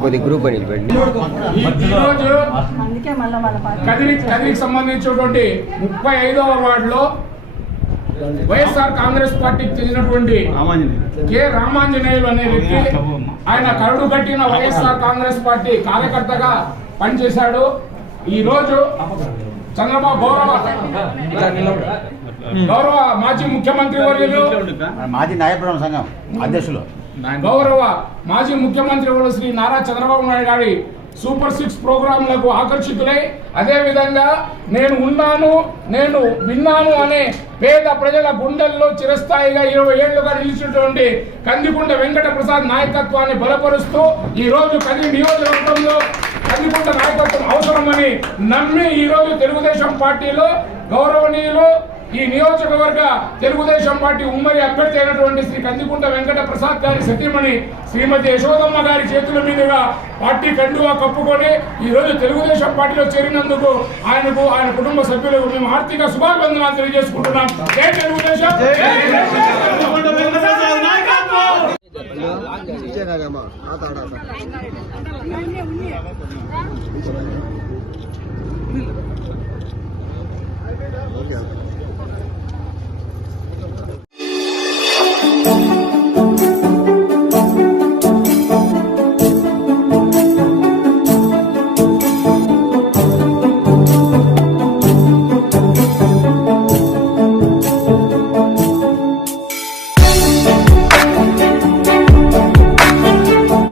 కొద్ది గ్రూప్ అని కదిరికి సంబంధించినటువంటి 35వ వార్డులో వైఎస్ఆర్ కాంగ్రెస్ పార్టీకి చెందినటువంటి కె రామాంజనేయులు అనే వ్యక్తి, ఆయన కరుడు కట్టిన వైఎస్ఆర్ కాంగ్రెస్ పార్టీ కార్యకర్తగా పనిచేశాడు. ఈ రోజు చంద్రబాబు గౌరవ మాజీ ముఖ్యమంత్రి వర్యులు, మాజీ నాయకుల సంఘం అధ్యక్షులు, గౌరవ మాజీ ముఖ్యమంత్రి వర్యులు శ్రీ నారా చంద్రబాబు నాయుడు గారి సూపర్ 6 ప్రోగ్రాంలకు ఆకర్షితులై, అదే విధంగా నేను ఉన్నాను నేను విన్నాను అనే పేద ప్రజల గుండెల్లో చిరస్థాయిగా 20 ఏళ్లుగా నిలిచినటువంటి కందికుంట వెంకట ప్రసాద్ నాయకత్వాన్ని బలపరుస్తూ ఈ రోజు కదిరి నియోజకవర్గంలో కందికుంట నాయకత్వం అవసరమని నమ్మి ఈ రోజు తెలుగుదేశం పార్టీలో గౌరవనీయులు ఈ నియోజకవర్గ తెలుగుదేశం పార్టీ ఉమ్మడి అభ్యర్థి అయినటువంటి శ్రీ కందికుంట వెంకట ప్రసాద్ గారి సతీమణి శ్రీమతి యశోదమ్మ గారి చేతుల మీదుగా పార్టీ కండువా కప్పుకొని ఈ రోజు తెలుగుదేశం పార్టీలో చేరినందుకు ఆయనకు ఆయన కుటుంబ సభ్యులకు మేము ఆర్థిక శుభాభివందనాలు తెలియజేసుకుంటున్నాం. జై తెలుగుదేశం.